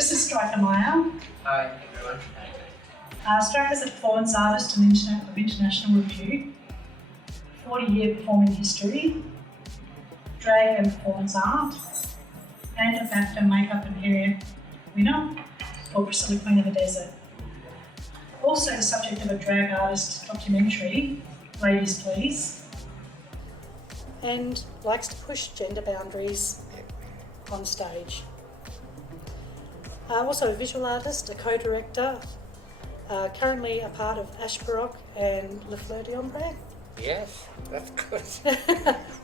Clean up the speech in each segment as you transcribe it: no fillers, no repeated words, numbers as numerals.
This is Strykermyer. Hi everyone. Stryker is a performance artist of international repute, 40-year performing history, drag and performance art, and a BAFTA makeup and hair winner for Priscilla Queen of the Desert. Also the subject of a drag artist documentary, Ladies Please. And likes to push gender boundaries on stage. Also a visual artist, a co-director, currently a part of Ashbrook and Le Fleur d'Ombre. Yes, that's good.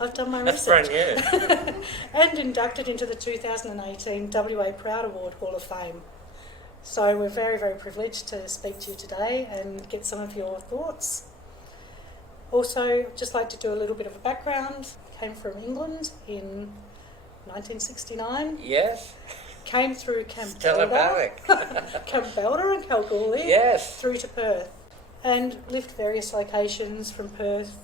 I've done my That's research. brand new. And inducted into the 2018 WA Proud Award Hall of Fame. So we're very, very privileged to speak to you today and get some of your thoughts. Also, just like to do a little bit of a background. Came from England in 1969. Yes. Came through Stella Barrick. Campbell and Kalgoorlie. Yes. Through to Perth. And lived various locations from Perth,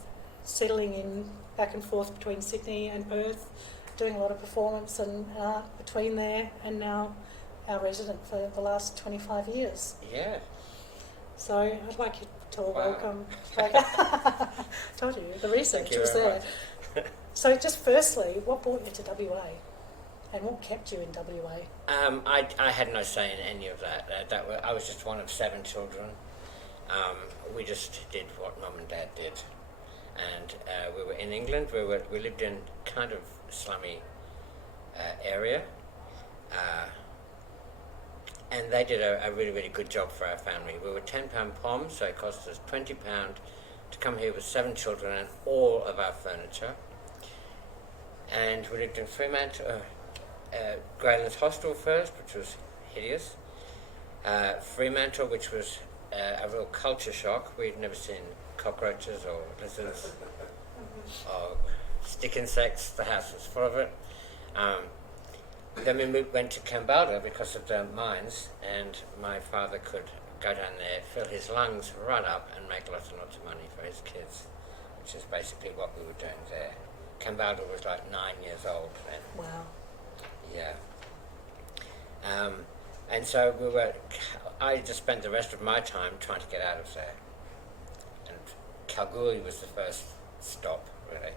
settling in back and forth between Sydney and Perth, doing a lot of performance and art between there, and now our resident for the last 25 years. Yeah. So I'd like you to all Wow. welcome. Told you, the research Thank you was very there. So just firstly, what brought you to WA? And what kept you in WA? I had no say in any of that. I was just one of 7 children. We just did what Mum and Dad did, and we were in England. We lived in kind of slummy area, and they did a really, really good job for our family. We were £10 POM, so it cost us £20 to come here with 7 children and all of our furniture. And we lived in Fremantle, Greylands Hostel first, which was hideous. Fremantle, which was a real culture shock. We'd never seen cockroaches or lizards or stick insects. The house was full of it. Then we went to Kambalda because of the mines, and my father could go down there, fill his lungs right up and make lots and lots of money for his kids, which is basically what we were doing there. Kambalda was like 9 years old then. Wow. Yeah. And so I just spent the rest of my time trying to get out of there. And Kalgoorlie was the first stop, really.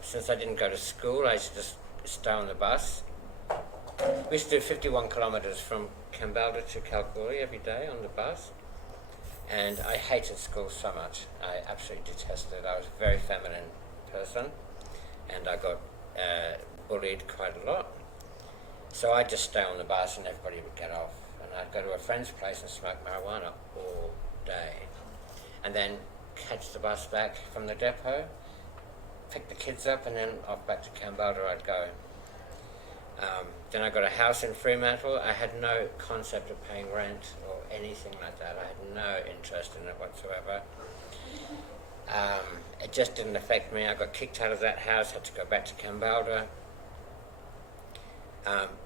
Since I didn't go to school, I used to just stay on the bus. We used to do 51 kilometres from Kambalda to Kalgoorlie every day on the bus. And I hated school so much. I absolutely detested it. I was a very feminine person, and I got bullied quite a lot. So I'd just stay on the bus and everybody would get off. And I'd go to a friend's place and smoke marijuana all day. And then catch the bus back from the depot, pick the kids up, and then off back to Kambalda I'd go. Then I got a house in Fremantle. I had no concept of paying rent or anything like that. I had no interest in it whatsoever. It just didn't affect me. I got kicked out of that house, had to go back to Kambalda.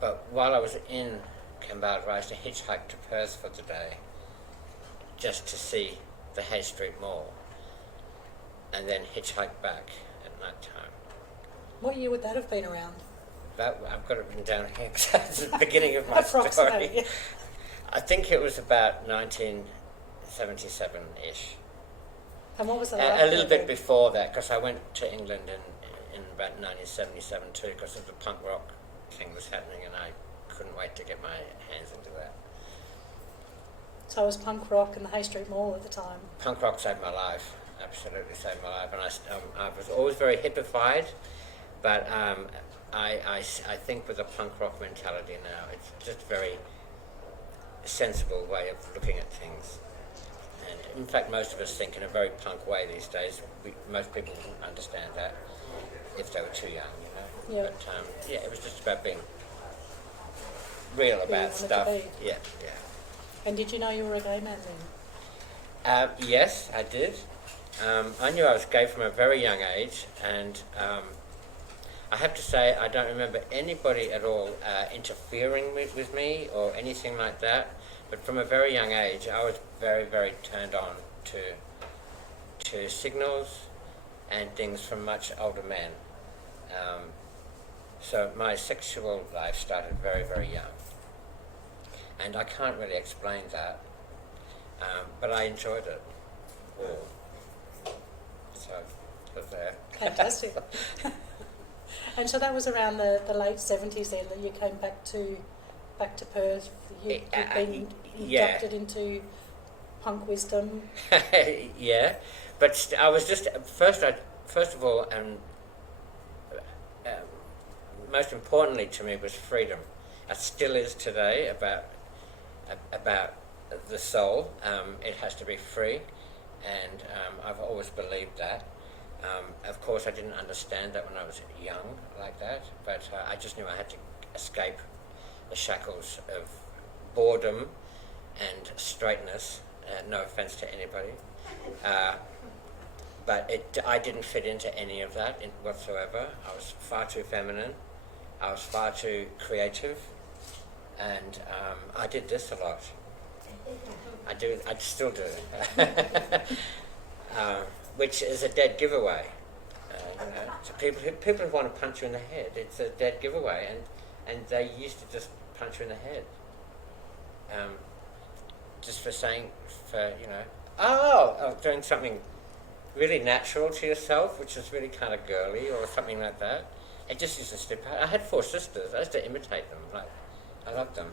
But while I was in Kambalda, I used to hitchhike to Perth for the day just to see the Hay Street Mall, and then hitchhike back at night time. What year would that have been around? I've got it written down here because it's the beginning of my Approximately, story. yeah. I think it was about 1977-ish. And what was the A little bit before that, because I went to England in about 1977 too, because of the punk rock thing was happening, and I couldn't wait to get my hands into that. So it was punk rock and the Hay Street Mall at the time. Punk rock saved my life, absolutely saved my life, and I was always very hippified, but I think with a punk rock mentality now, it's just a very sensible way of looking at things. And in fact, most of us think in a very punk way these days. Most people wouldn't understand that if they were too young, you know. Yeah. But yeah, it was just about being real about stuff. Yeah, yeah. And did you know you were a gay man then? Yes, I did. I knew I was gay from a very young age, and I have to say I don't remember anybody at all interfering with me or anything like that. But from a very young age, I was very, very turned on to signals and things from much older men. So my sexual life started very, very young. And I can't really explain that, but I enjoyed it all. So, it was there. Fantastic. And so that was around the late 70s then that you came back to Perth. You'd been inducted into punk wisdom. Yeah, but I was just first of all, most importantly to me was freedom. It still is today about the soul. It has to be free, and I've always believed that. Of course, I didn't understand that when I was young like that, but I just knew I had to escape the shackles of boredom and straightness. No offense to anybody. But I didn't fit into any of that whatsoever. I was far too feminine. I was far too creative. And I did this a lot. I still do. Which is a dead giveaway. So people want to punch you in the head. It's a dead giveaway, and they used to just punch you in the head, just for doing something really natural to yourself, which is really kind of girly or something like that. It just used to slip out. I had 4 sisters. I used to imitate them. Like, I loved them.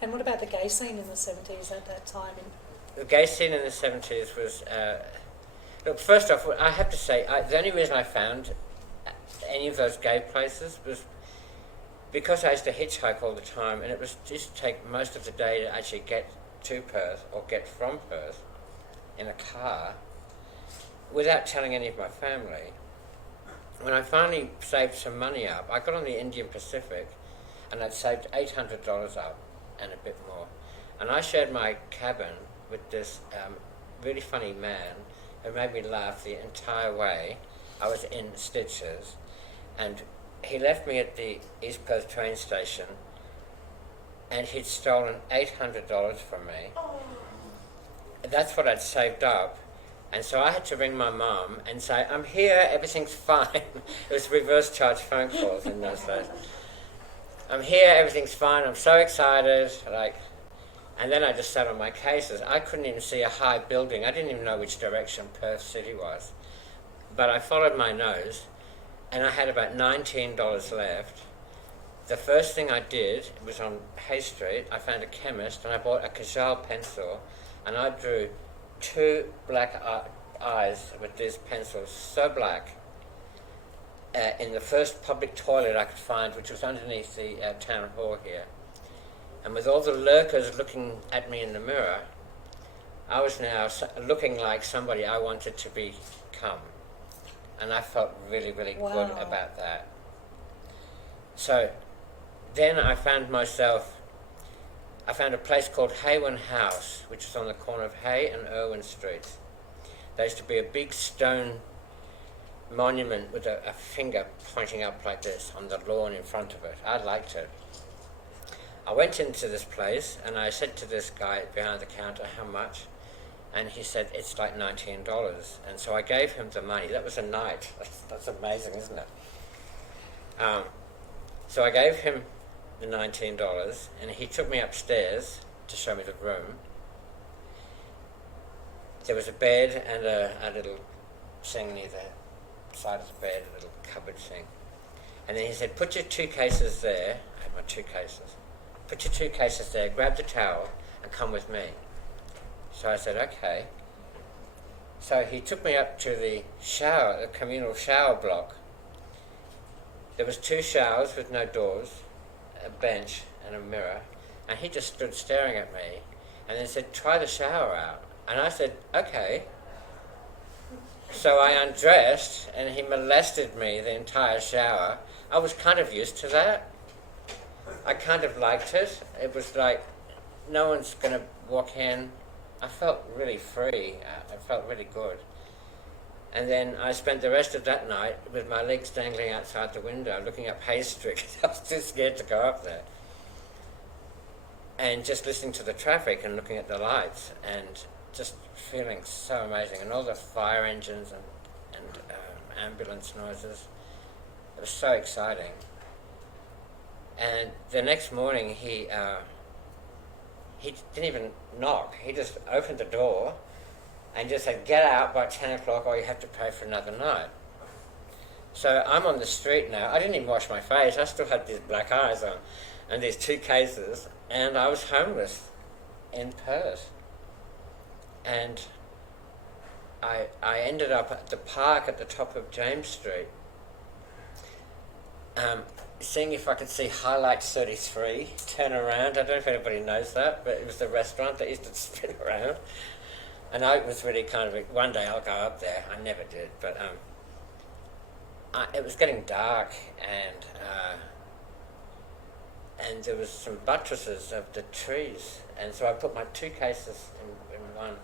And what about the gay scene in the 70s at that time? The gay scene in the 70s was, look, first off, I have to say, the only reason I found any of those gay places was because I used to hitchhike all the time, and it used to take most of the day to actually get to Perth or get from Perth in a car without telling any of my family. When I finally saved some money up, I got on the Indian Pacific, and I'd saved $800 up and a bit more. And I shared my cabin with this really funny man who made me laugh the entire way. I was in stitches, and he left me at the East Perth train station, and he'd stolen $800 from me. That's what I'd saved up. And so I had to ring my mum and say, I'm here, everything's fine. It was reverse charge phone calls in those days. I'm here, everything's fine, I'm so excited. And then I just sat on my cases. I couldn't even see a high building. I didn't even know which direction Perth City was. But I followed my nose, and I had about $19 left. The first thing I did was on Hay Street. I found a chemist, and I bought a Kajal pencil, and I drew 2 black eyes with these pencils, so black, in the first public toilet I could find, which was underneath the town hall here. And with all the lurkers looking at me in the mirror, I was now looking like somebody I wanted to become. And I felt really, really good about that. So then I found a place called Haywan House, which is on the corner of Hay and Irwin Streets. There used to be a big stone monument with a finger pointing up like this on the lawn in front of it. I liked it. I went into this place, and I said to this guy behind the counter, how much? And he said, it's like $19. And so I gave him the money. That was a night. That's amazing, isn't it? So I gave him the $19, and he took me upstairs to show me the room. There was a bed and a little thing near the side of the bed, a little cupboard thing. And then he said, put your 2 cases there. I had my 2 cases. Put your 2 cases there, grab the towel, and come with me. So I said, okay. So he took me up to the communal shower block. There was 2 showers with no doors, a bench and a mirror, and he just stood staring at me, and then said, try the shower out. And I said, okay. So I undressed, and he molested me the entire shower. I was kind of used to that. I kind of liked it. It was like, no one's going to walk in. I felt really free. I felt really good. And then I spent the rest of that night with my legs dangling outside the window, looking up Hay Street. I was too scared to go up there. And just listening to the traffic and looking at the lights and just feeling so amazing. And all the fire engines and ambulance noises. It was so exciting. And the next morning he he didn't even knock. He just opened the door and just said, get out by 10 o'clock or you have to pay for another night. So I'm on the street now. I didn't even wash my face. I still had these black eyes on and these 2 cases, and I was homeless in Perth. And I ended up at the park at the top of James Street, seeing if I could see Highlight 33 turn around. I don't know if anybody knows that, but it was the restaurant that used to spin around. And I was really kind of, one day I'll go up there. I never did, but it was getting dark, and there was some buttresses of the trees, and so I put my 2 cases in one,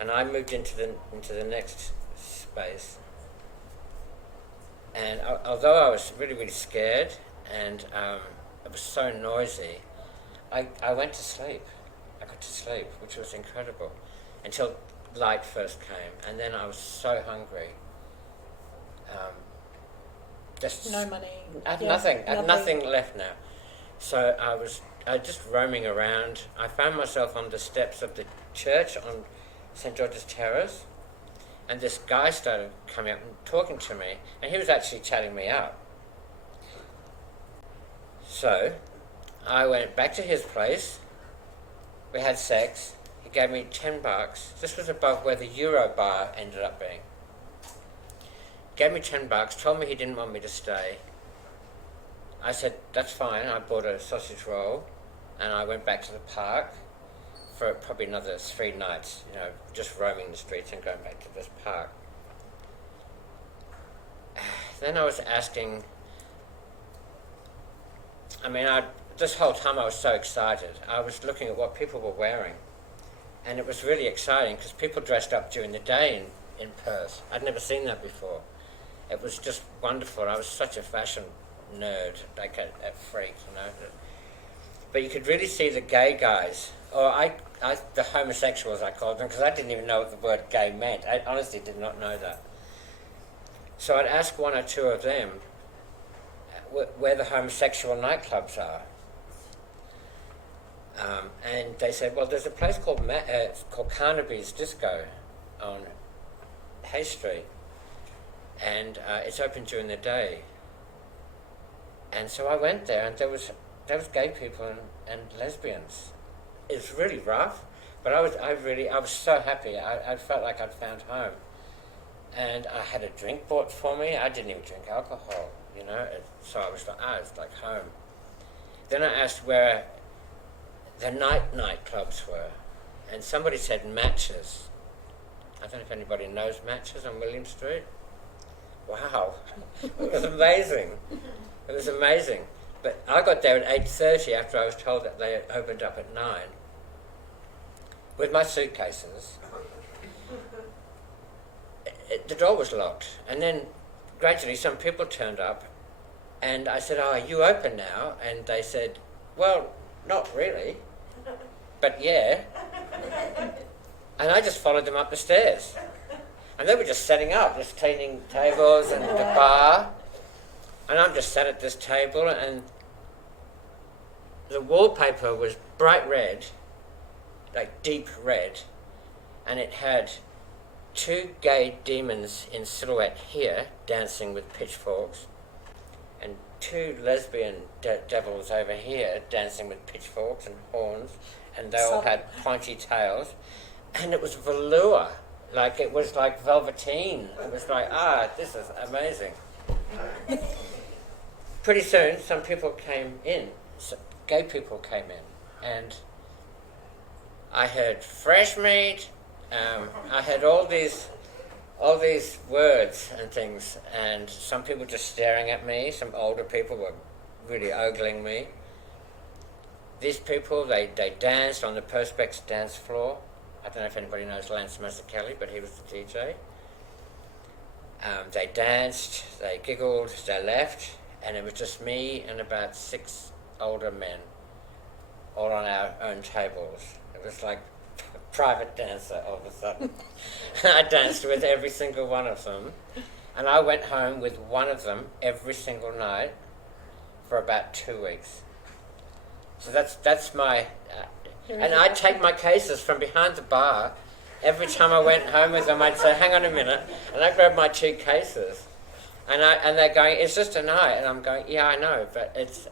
and I moved into the next space. And although I was really, really scared, and it was so noisy, I went to sleep. I got to sleep, which was incredible, until light first came, and then I was so hungry. Just No money. I had nothing left now. So I was just roaming around. I found myself on the steps of the church on St. George's Terrace, and this guy started coming up and talking to me, and he was actually chatting me up. So I went back to his place. We had sex. He gave me $10. This was above where the Euro bar ended up being. Gave me $10, told me he didn't want me to stay. I said, that's fine. I bought a sausage roll, and I went back to the park for probably another 3 nights, just roaming the streets and going back to this park. Then I was asking, this whole time I was so excited. I was looking at what people were wearing, and it was really exciting because people dressed up during the day in Perth. I'd never seen that before. It was just wonderful. I was such a fashion nerd, like a freak, But you could really see the gay guys, or the homosexuals I called them, because I didn't even know what the word gay meant. I honestly did not know that. So I'd ask 1 or 2 of them where the homosexual nightclubs are. And they said, well, there's a place called Carnaby's Disco on Hay Street, and it's open during the day. And so I went there, and there was gay people and lesbians. It's really rough, but I was so happy. I felt like I'd found home. And I had a drink bought for me. I didn't even drink alcohol, So I was like home. Then I asked where the nightclubs were, and somebody said Matches. I don't know if anybody knows Matches on William Street. Wow, it was amazing. It was amazing. But I got there at 8:30 after I was told that they opened up at 9 with my suitcases. The door was locked, and then gradually some people turned up, and I said, are you open now? And they said, well, not really, but yeah. And I just followed them up the stairs. And they were just setting up, just cleaning tables and the bar. And I'm just sat at this table, and the wallpaper was bright red, like deep red, and it had 2 gay demons in silhouette here, dancing with pitchforks, and 2 lesbian devils over here, dancing with pitchforks and horns, and they all had pointy tails, and it was velour, like it was like velveteen. It was like, this is amazing. Pretty soon, some people came in, gay people came in, and I heard fresh meat. I had all these words and things, and some people just staring at me. Some older people were really ogling me. These people, they danced on the Perspex dance floor. I don't know if anybody knows Lance Mazzucchelli, but he was the DJ. They danced, they giggled, they left, and it was just me and about 6 older men, all on our own tables. It was like private dancer all of a sudden. I danced with every single one of them, and I went home with one of them every single night for about 2 weeks. So that's my, and I'd take my cases from behind the bar. Every time I went home with them, I'd say, "Hang on a minute," and I'd grab my 2 cases, and they're going, "It's just a night," and I'm going, "Yeah, I know, but it's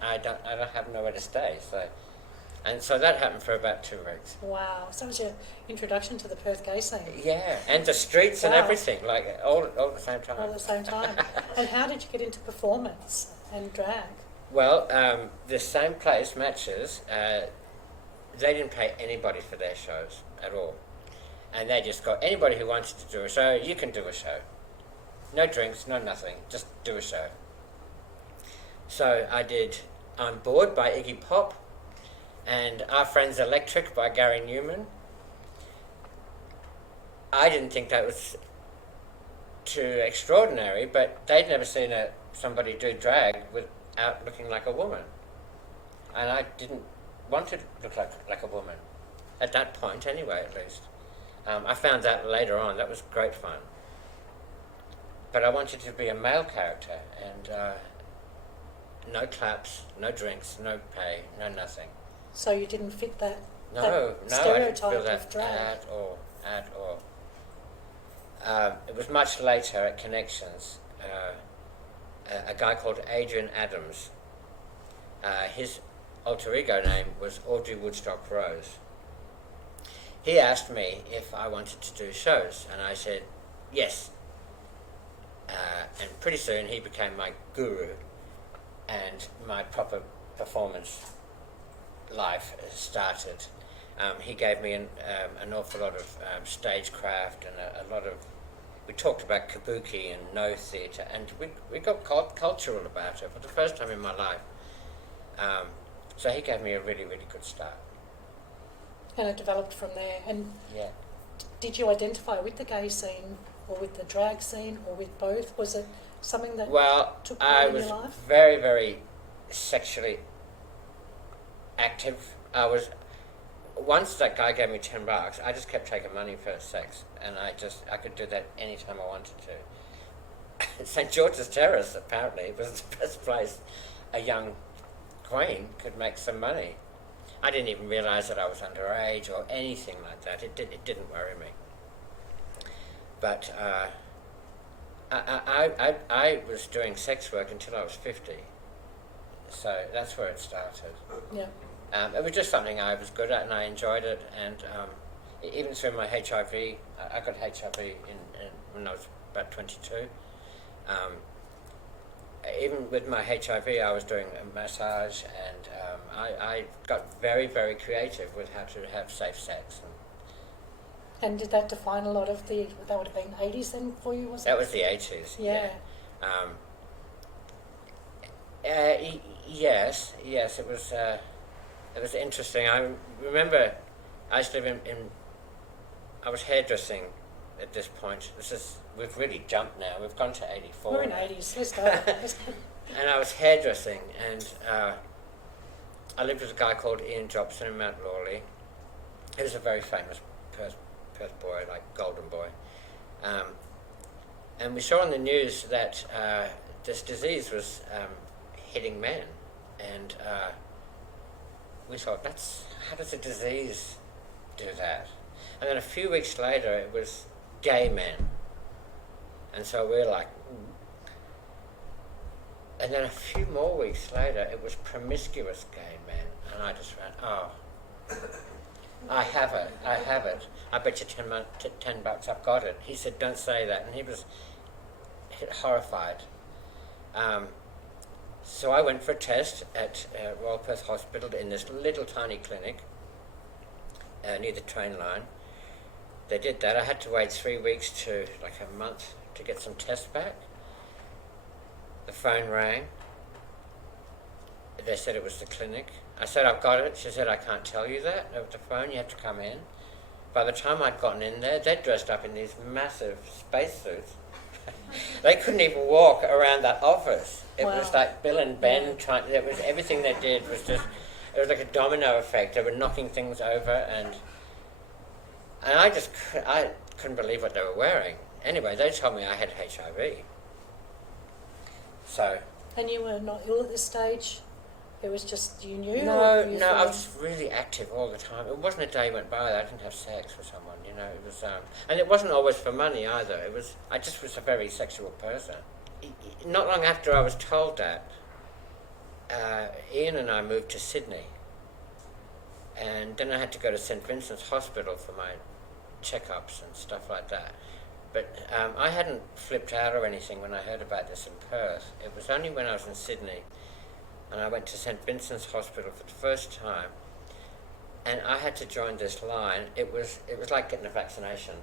I don't have nowhere to stay." So that happened for about 2 weeks. Wow. So that was your introduction to the Perth gay scene. Yeah, and the streets and Wow. everything, like all at the same time. All at the same time. And how did you get into performance and drag? Well, the same place, Matches, they didn't pay anybody for their shows at all. And they just got anybody who wanted to do a show, you can do a show. No drinks, no nothing, just do a show. So I did On Board by Iggy Pop and Our Friends Electric by Gary Newman. I didn't think that was too extraordinary, but they'd never seen somebody do drag without looking like a woman. And I didn't want to look like a woman, at that point anyway, at least. I found that later on. That was great fun. But I wanted to be a male character, and no claps, no drinks, no pay, no nothing. So you didn't fit that, No, that I didn't stereotype feel of that drag? at all. It was much later at Connections. A guy called Adrian Adams. His alter ego name was Audrey Woodstock Rose. He asked me if I wanted to do shows, and I said yes. And pretty soon he became my guru, and my proper performance life started. He gave me an awful lot of stagecraft and a lot of. We talked about kabuki and no theatre, and we got cultural about it for the first time in my life. So he gave me a really, really good start. And it developed from there. And Yeah. did you identify with the gay scene or with the drag scene or with both? Was it something that Well, took I part in was your life? very, very sexually active. Once that guy gave me $10, I just kept taking money for sex, and I could do that anytime I wanted to. St. George's Terrace, apparently, was the best place a young queen could make some money. I didn't even realise that I was underage or anything like that. It didn't worry me. But I was doing sex work until I was 50. So that's where it started. Yeah. It was just something I was good at and I enjoyed it. And even through my HIV, I got HIV when I was about 22. Even with my HIV, I was doing a massage, and I got very, very creative with how to have safe sex. And did that define a lot of that would have been 80s then for you, was it? That was the 80s. Yeah. Yes, it was interesting. I remember I used to live I was hairdressing at this point. We've really jumped now. We've gone to 84. We're in 80s. Let's go. Let's go. And I was hairdressing, and I lived with a guy called Ian Jobson in Mount Lawley. He was a very famous Perth boy, like Golden Boy. And we saw on the news that this disease was hitting men, and we thought, how does a disease do that? And then a few weeks later, it was gay men. And so we were like, and then a few more weeks later, it was promiscuous gay men. And I just went, oh, I have it. I bet you $10, I've got it. He said, don't say that. And he was horrified. So I went for a test at Royal Perth Hospital in this little tiny clinic near the train line. They did that. I had to wait 3 weeks to like a month to get some tests back. The phone rang. They said it was the clinic. I said, I've got it. She said, I can't tell you that over the phone. You have to come in. By the time I'd gotten in there, they'd dressed up in these massive spacesuits. They couldn't even walk around that office. It Wow. was like Bill and Ben everything they did was just, it was like a domino effect. They were knocking things over, and I couldn't believe what they were wearing. Anyway, they told me I had HIV. So. And you were not ill at this stage? It was just you knew? No, or were you I feeling- was really active all the time. It wasn't a day went by that I didn't have sex with someone, you know. It was, and it wasn't always for money either. I just was a very sexual person. Not long after I was told that, Ian and I moved to Sydney. And then I had to go to St. Vincent's Hospital for my checkups and stuff like that. But I hadn't flipped out or anything when I heard about this in Perth. It was only when I was in Sydney and I went to St. Vincent's Hospital for the first time, and I had to join this line. It was like getting a vaccination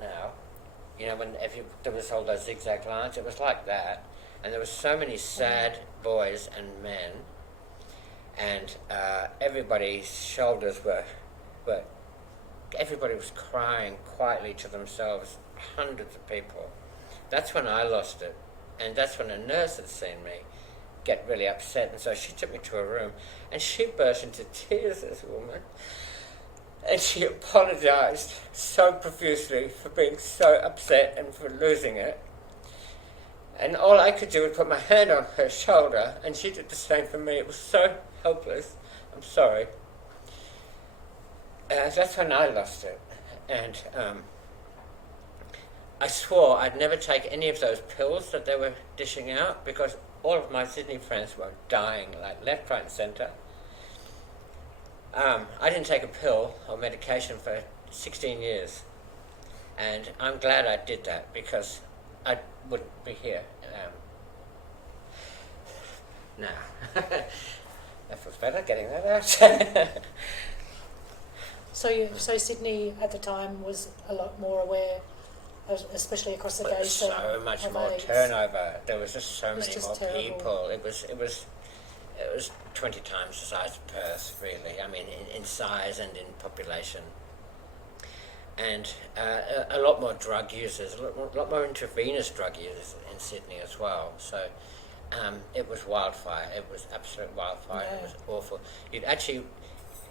now. You know, when there was all those zigzag lines, it was like that. And there were so many sad boys and men, and everybody's shoulders were everybody was crying quietly to themselves, hundreds of people. That's when I lost it, and that's when a nurse had seen me get really upset, and so she took me to a room, and she burst into tears, this woman, and she apologised so profusely for being so upset and for losing it. And all I could do was put my hand on her shoulder, and she did the same for me. It was so helpless. I'm sorry. That's when I lost it. And I swore I'd never take any of those pills that they were dishing out, because all of my Sydney friends were dying, like left, right and centre. I didn't take a pill or medication for 16 years. And I'm glad I did that, because I wouldn't be here now. That feels better, getting that out. So Sydney at the time was a lot more aware, especially across the gay so scene, much of more AIDS. turnover. There was just so It was many just more terrible. people. It was 20 times the size of Perth, really. I mean, in size and in population. And a lot more drug users, a lot more intravenous drug users in Sydney as well. So it was wildfire. It was absolute wildfire. Yeah. It was awful.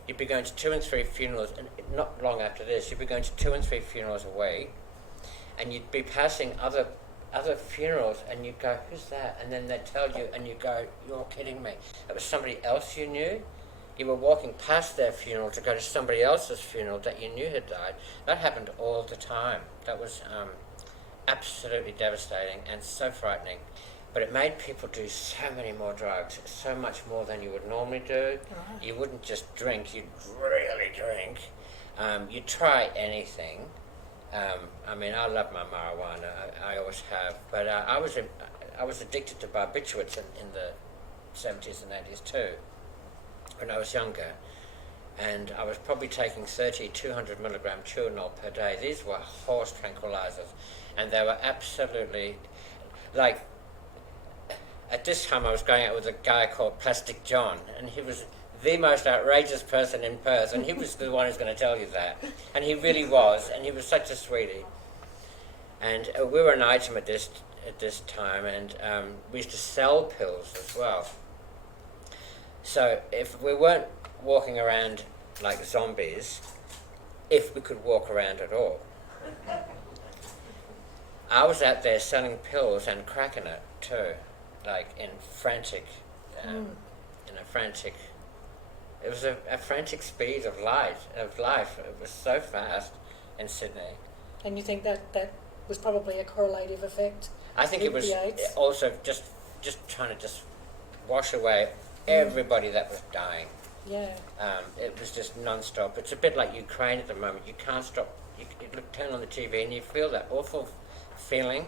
You'd be going to 2 and 3 funerals, and not long after this, you'd be going to 2 and 3 funerals a week, and you'd be passing other funerals, and you'd go, who's that? And then they'd tell you, and you'd go, you're kidding me. It was somebody else you knew. You were walking past their funeral to go to somebody else's funeral that you knew had died. That happened all the time. That was absolutely devastating and so frightening. But it made people do so many more drugs, so much more than you would normally do. Right. You wouldn't just drink, you'd really drink. You'd try anything. I mean, I love my marijuana, I always have. But I was addicted to barbiturates in the 70s and 80s too, when I was younger. And I was probably taking 200 milligram Turinol per day. These were horse tranquilizers, and they were absolutely, like, at this time I was going out with a guy called Plastic John, and he was the most outrageous person in Perth, and he was the one who's going to tell you that. And he really was, and he was such a sweetie. And we were an item at this time, and we used to sell pills as well. So if we weren't walking around like zombies, if we could walk around at all, I was out there selling pills and cracking it too, like in a frantic, it was a frantic speed of life. It was so fast in Sydney. And you think that was probably a correlative effect? I think with it was the AIDS? also just trying to wash away everybody that was dying. Yeah. It was just non-stop. It's a bit like Ukraine at the moment. You can't stop. You turn on the TV and you feel that awful feeling,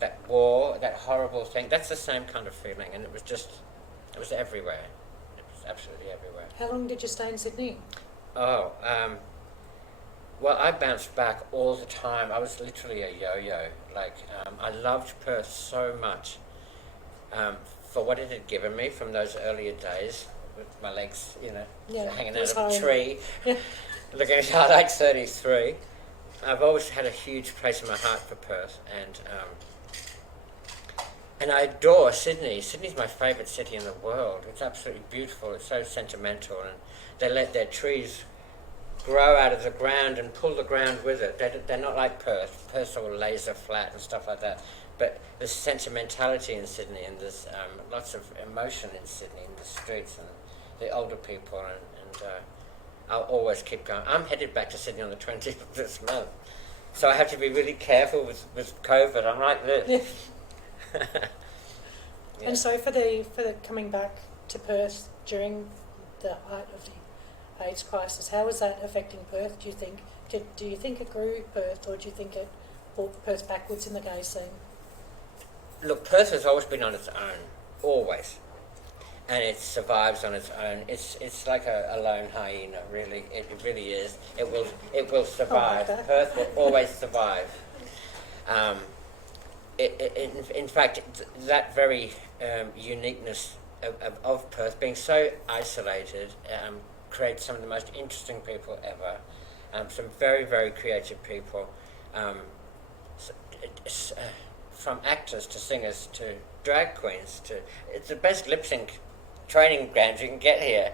that war, that horrible thing. That's the same kind of feeling, and it was everywhere. It was absolutely everywhere. How long did you stay in Sydney? Oh, well, I bounced back all the time. I was literally a yo-yo. Like, I loved Perth so much for what it had given me from those earlier days, with my legs, hanging out of a tree, looking at like 33. I've always had a huge place in my heart for Perth, and I adore Sydney. Sydney's my favourite city in the world. It's absolutely beautiful. It's so sentimental, and they let their trees grow out of the ground and pull the ground with it. They're not like Perth. Perth's all laser flat and stuff like that. But there's sentimentality in Sydney, and there's lots of emotion in Sydney, in the streets, and the older people, and I'll always keep going. I'm headed back to Sydney on the 20th of this month, so I have to be really careful with COVID. I'm like this. Yeah. Yeah. And so for the coming back to Perth during the height of the AIDS crisis, how was that affecting Perth, do you think? Do you think it grew Perth, or do you think it brought Perth backwards in the gay scene? Look, Perth has always been on its own, always. And it survives on its own. It's like a lone hyena, really. It really is. It will survive. that. Perth will always survive. In fact, that very uniqueness of Perth, being so isolated, creates some of the most interesting people ever. Some very, very creative people, from actors to singers to drag queens. It's the best lip sync training ground you can get here.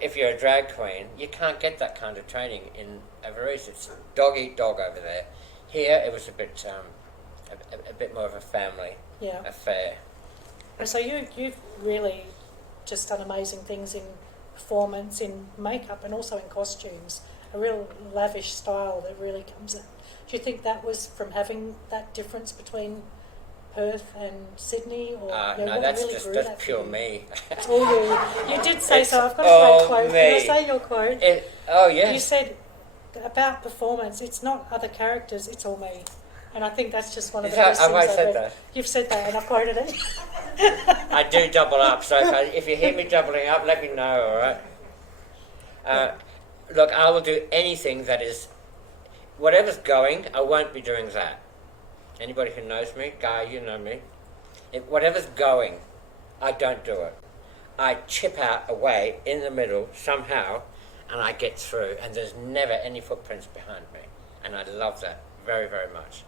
If you're a drag queen, you can't get that kind of training in Everest. It's dog eat dog over there. Here, it was a bit more of a family affair. And so you've really just done amazing things in performance, in makeup, and also in costumes. A real lavish style that really comes in. Do you think that was from having that difference between Perth and Sydney, or no, that's pure me. Oh, you did say so. I've got a great quote. Me. Can I say your quote? Yes. You said about performance, it's not other characters, it's all me. And I think that's just one of the best things I've read. That? You've said that, and I've quoted it. I do double up, so if you hear me doubling up, let me know, all right? Look, I will do anything that is... Whatever's going, I won't be doing that. Anybody who knows me, Guy, you know me. Whatever's going, I don't do it. I chip out away in the middle somehow, and I get through, and there's never any footprints behind me. And I love that very, very much.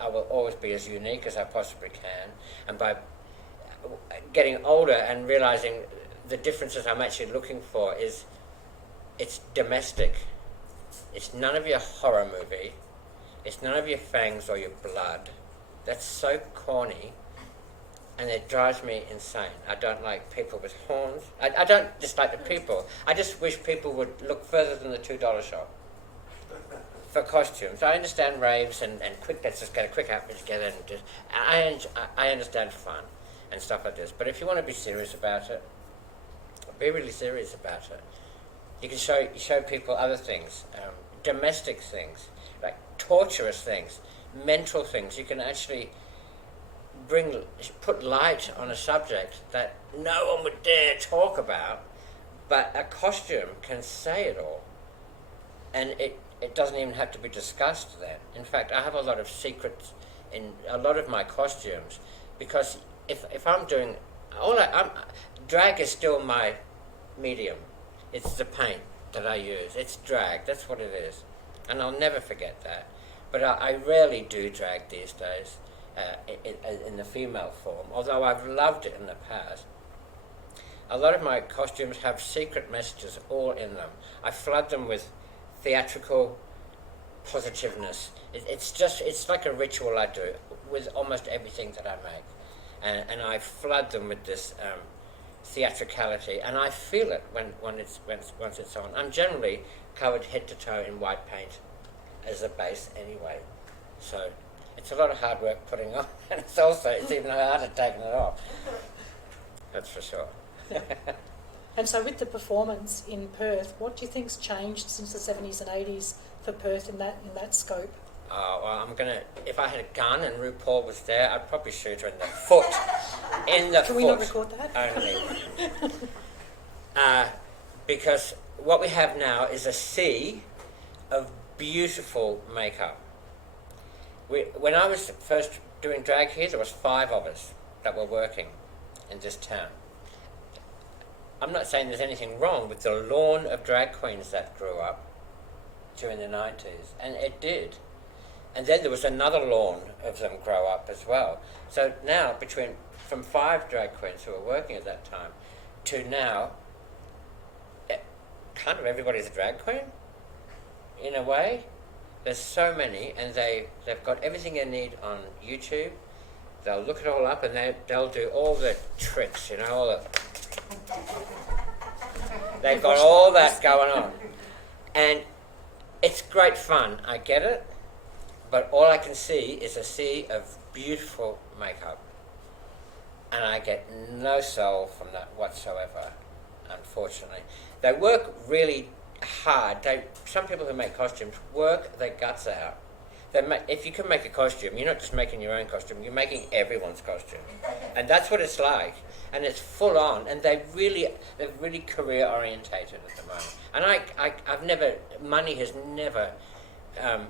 I will always be as unique as I possibly can, and by getting older and realizing the differences I'm actually looking for is it's domestic. It's none of your horror movie. It's none of your fangs or your blood. That's so corny, and it drives me insane. I don't like people with horns. I don't dislike the people. I just wish people would look further than the $2 shop for costumes. I understand raves and quick, let's just get a quick outfit together and just, I understand fun and stuff like this. But if you want to be serious about it, be really serious about it. You can show people other things, domestic things, like torturous things, mental things. You can actually put light on a subject that no one would dare talk about, but a costume can say it all. And it doesn't even have to be discussed then. In fact, I have a lot of secrets in a lot of my costumes, because if I'm doing, drag is still my medium. It's the paint that I use. It's drag. That's what it is. And I'll never forget that. But I rarely do drag these days in the female form, although I've loved it in the past. A lot of my costumes have secret messages all in them. I flood them with theatrical positiveness. It's like a ritual I do with almost everything that I make. And I flood them with this theatricality, and I feel it once it's on. I'm generally covered head to toe in white paint as a base anyway, so it's a lot of hard work putting on, and it's even harder taking it off. That's for sure. And so with the performance in Perth, what do you think's changed since the 70s and 80s for Perth in that scope? Well, if I had a gun and RuPaul was there, I'd probably shoot her in the foot. In the foot. Can we not record that? Only. Because what we have now is a sea of beautiful makeup. When I was first doing drag here, there was 5 of us that were working in this town. I'm not saying there's anything wrong with the lawn of drag queens that grew up during the 90s, and it did. And then there was another lawn of them grow up as well. So now, from 5 drag queens who were working at that time to now, kind of everybody's a drag queen, in a way. There's so many, and they've got everything they need on YouTube. They'll look it all up, and they'll do all the tricks, you know, all the... They've got all that going on. And it's great fun, I get it, but all I can see is a sea of beautiful makeup. And I get no soul from that whatsoever, unfortunately. They work really hard. Some people who make costumes work their guts out. If you can make a costume, you're not just making your own costume, you're making everyone's costume. And that's what it's like. And it's full on, and they're really career orientated at the moment. And I've never, money has never,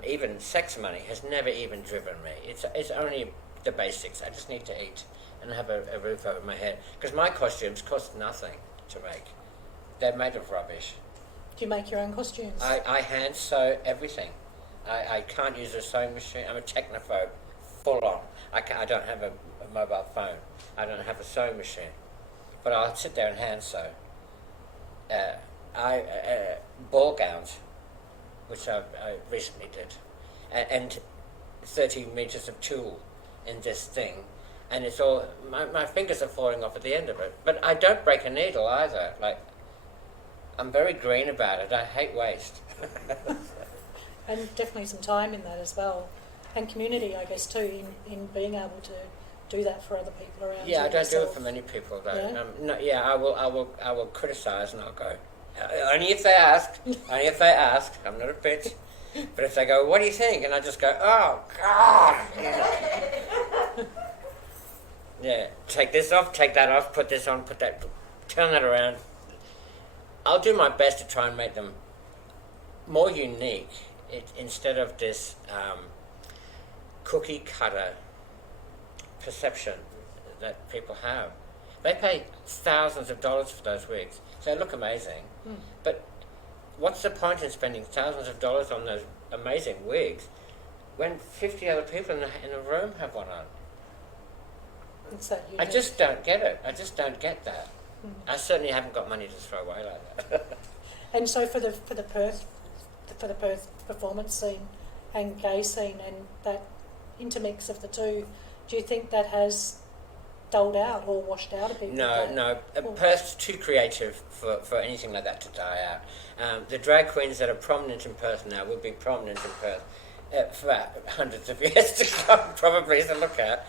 even sex money has never even driven me. It's only the basics. I just need to eat and have a roof over my head. Because my costumes cost nothing to make. They're made of rubbish. Do you make your own costumes? I hand sew everything. I can't use a sewing machine. I'm a technophobe, full on. I don't have a mobile phone. I don't have a sewing machine. But I'll sit there and hand sew. Ball gowns, which I recently did. And 30 meters of tulle in this thing. And it's all, my fingers are falling off at the end of it. But I don't break a needle either. Like, I'm very green about it. I hate waste. And definitely some time in that as well. And community, I guess, too, in being able to do that for other people around you. Yeah, I don't do yourself. it for many people, though. Yeah? I will criticise and I'll go, only if they ask. Only if they ask. I'm not a bitch. But if they go, what do you think? And I just go, oh, God. Yeah, take this off, take that off, put this on, put that, turn that around. I'll do my best to try and make them more unique. Instead of this cookie cutter perception that people have. They pay thousands of dollars for those wigs. They look amazing. But what's the point in spending thousands of dollars on those amazing wigs when 50 other people in the room have one on? It's that I unique. just don't get it. I just don't get that. I certainly haven't got money to throw away like that. And so for the Perth performance scene and gay scene and that intermix of the two, do you think that has dulled out or washed out a bit? No. Perth's too creative for anything like that to die out. The drag queens that are prominent in Perth now will be prominent in Perth for hundreds of years to come, probably, to look at.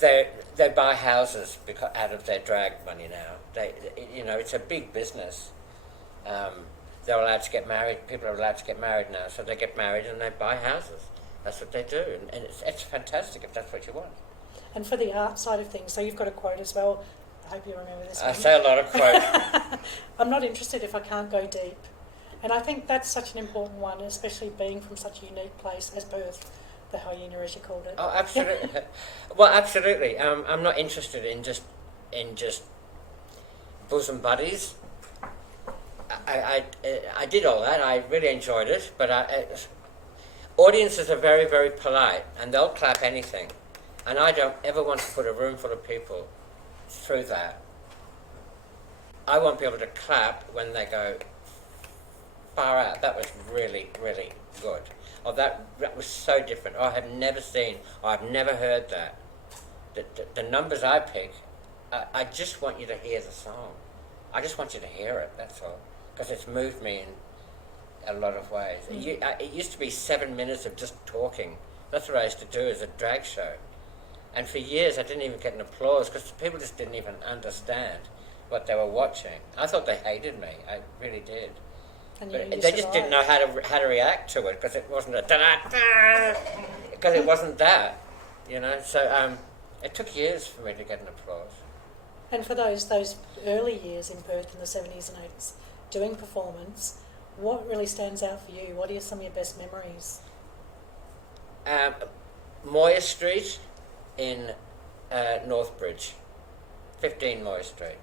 They buy houses out of their drag money now. It's a big business. They're allowed to get married. People are allowed to get married now, so they get married and they buy houses. That's what they do, and it's fantastic if that's what you want. And for the art side of things, so you've got a quote as well. I hope you remember this one. I say a lot of quotes. I'm not interested if I can't go deep. And I think that's such an important one, especially being from such a unique place as Perth, the hyena as you called it. Oh, absolutely. Well, absolutely. I'm not interested in just bosom buddies. I did all that. I really enjoyed it, but audiences are very, very polite, and they'll clap anything. And I don't ever want to put a room full of people through that. I want people to clap when they go far out. That was really, really good. Or that was so different. Or I have never seen, or I've never heard that. The numbers I pick, I just want you to hear the song. I just want you to hear it, that's all. Because it's moved me in a lot of ways. It used to be 7 minutes of just talking. That's what I used to do as a drag show. And for years I didn't even get an applause because people just didn't even understand what they were watching. I thought they hated me. I really did. And but they just didn't know how to react to it because it wasn't a da-da-da, because it wasn't that, So it took years for me to get an applause. And for those early years in Perth in the 70s and 80s, doing performance, what really stands out for you? What are some of your best memories? Moyer Street in Northbridge, 15 Moyer Street.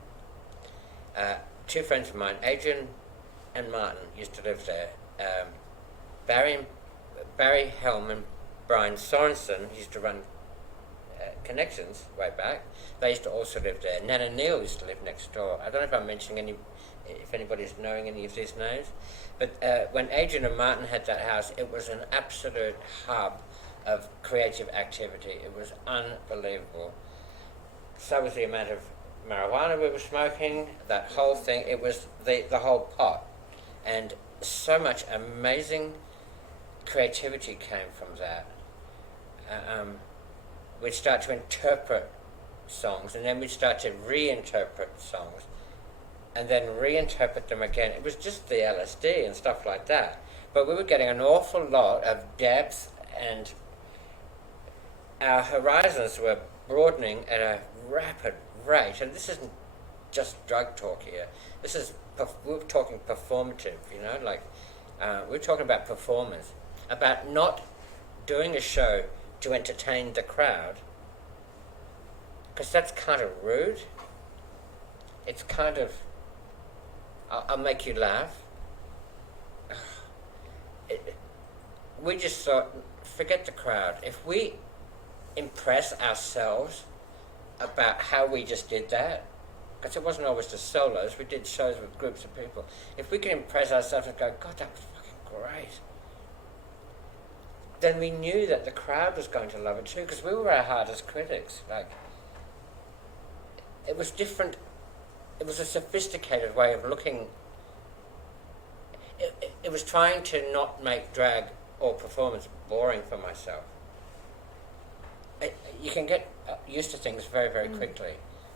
Two friends of mine, Adrian and Martin, used to live there. Barry Helm and Brian Sorensen used to run connections way back. They used to also live there. Nana Neal used to live next door. I don't know if I'm mentioning if anybody's knowing any of these names, but when Adrian and Martin had that house, it was an absolute hub of creative activity. It was unbelievable. So was the amount of marijuana we were smoking, that whole thing. It was the whole pot. And so much amazing creativity came from that. We'd start to interpret songs, and then we'd start to reinterpret songs, and then reinterpret them again. It was just the LSD and stuff like that. But we were getting an awful lot of depth, and our horizons were broadening at a rapid rate. And this isn't just drug talk here. This is, we're talking performative, you know, like we're talking about performance, about not doing a show to entertain the crowd, because that's kind of rude. It's kind of, I'll make you laugh. We just thought, forget the crowd. If we impress ourselves about how we just did that, because it wasn't always just solos, we did shows with groups of people. If we could impress ourselves and go, God, that was fucking great, then we knew that the crowd was going to love it too, because we were our hardest critics. Like, it was different. It was a sophisticated way of looking. It was trying to not make drag or performance boring for myself. You can get used to things very, very quickly.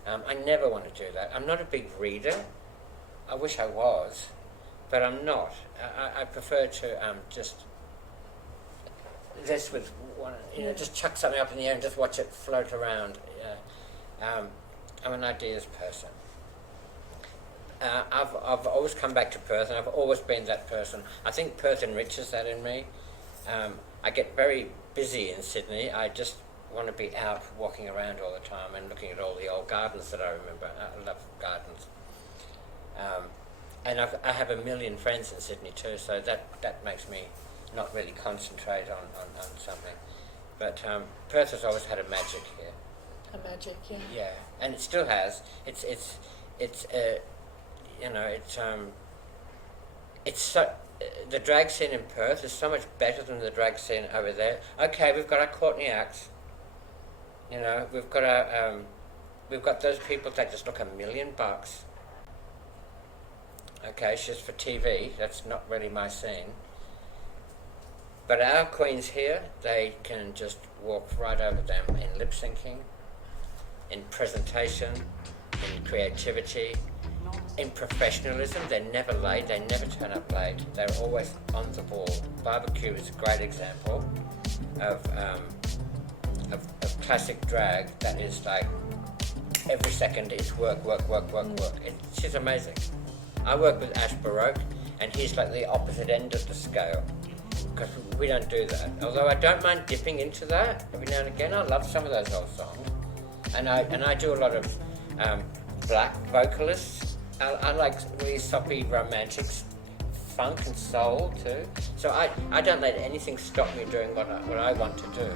I never want to do that. I'm not a big reader. I wish I was, but I'm not. I prefer to just this with one, you know, just chuck something up in the air and just watch it float around. I'm an ideas person. I've always come back to Perth, and I've always been that person. I think Perth enriches that in me. I get very busy in Sydney. I just want to be out walking around all the time and looking at all the old gardens that I remember. I love gardens. And I have a million friends in Sydney too, so that makes me not really concentrate on something. But Perth has always had a magic here. A magic, yeah. Yeah, and it still has. It's you know, it's so, the drag scene in Perth is so much better than the drag scene over there. Okay, we've got our Courtney acts. You know, we've got those people that just look $1 million. Okay, it's just for TV. That's not really my scene. But our queens here, they can just walk right over them in lip syncing, in presentation, in creativity, in professionalism. They're never late, they never turn up late, they're always on the ball. Barbecue is a great example of classic drag that is like every second it's work. She's amazing. I work with Ash Baroque, and he's like the opposite end of the scale, because we don't do that. Although I don't mind dipping into that every now and again. I love some of those old songs, and I do a lot of black vocalists. I like really soppy romantic funk and soul too. So I don't let anything stop me doing what I want to do.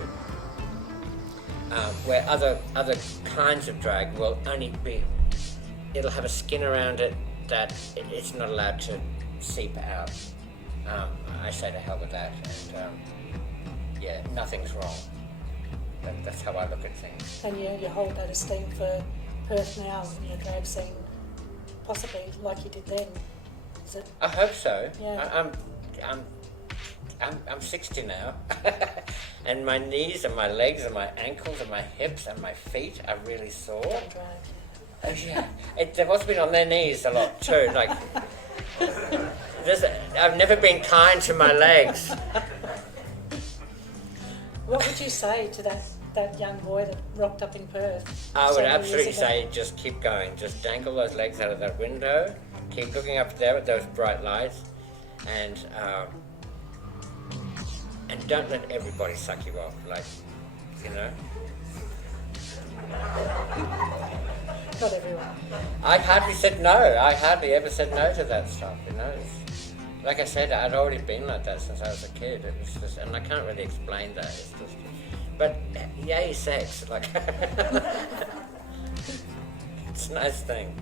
Where other kinds of drag will only be, it'll have a skin around it that it's not allowed to seep out. I say to hell with that, and yeah, nothing's wrong. That's how I look at things. And you hold that esteem for Perth now in your drag scene, possibly like you did then, is it? I hope so. Yeah. I'm 60 now, and my knees and my legs and my ankles and my hips and my feet are really sore. Don't drag. Yeah, they've also been on their knees a lot too. Like, I've never been kind to my legs. What would you say to that young boy that rocked up in Perth? I would so many absolutely years ago? say just keep going. Just dangle those legs out of that window. Keep looking up there at those bright lights, and don't let everybody suck you off. Like, you know. Not everyone. I hardly said no. I hardly ever said no to that stuff, you know. Like I said, I'd already been like that since I was a kid. It was just, and I can't really explain that. It's just, But yay, sex! Like, it's a nice thing.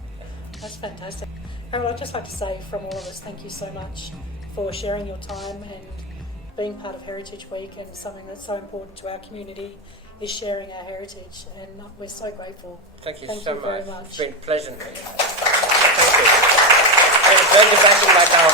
That's fantastic. Carol, I'd just like to say from all of us, thank you so much for sharing your time and being part of Heritage Week, and something that's so important to our community is sharing our heritage, and we're so grateful. Thank you Thank so you very much. much. It's been pleasant. Thank you. And a burger back in my gum.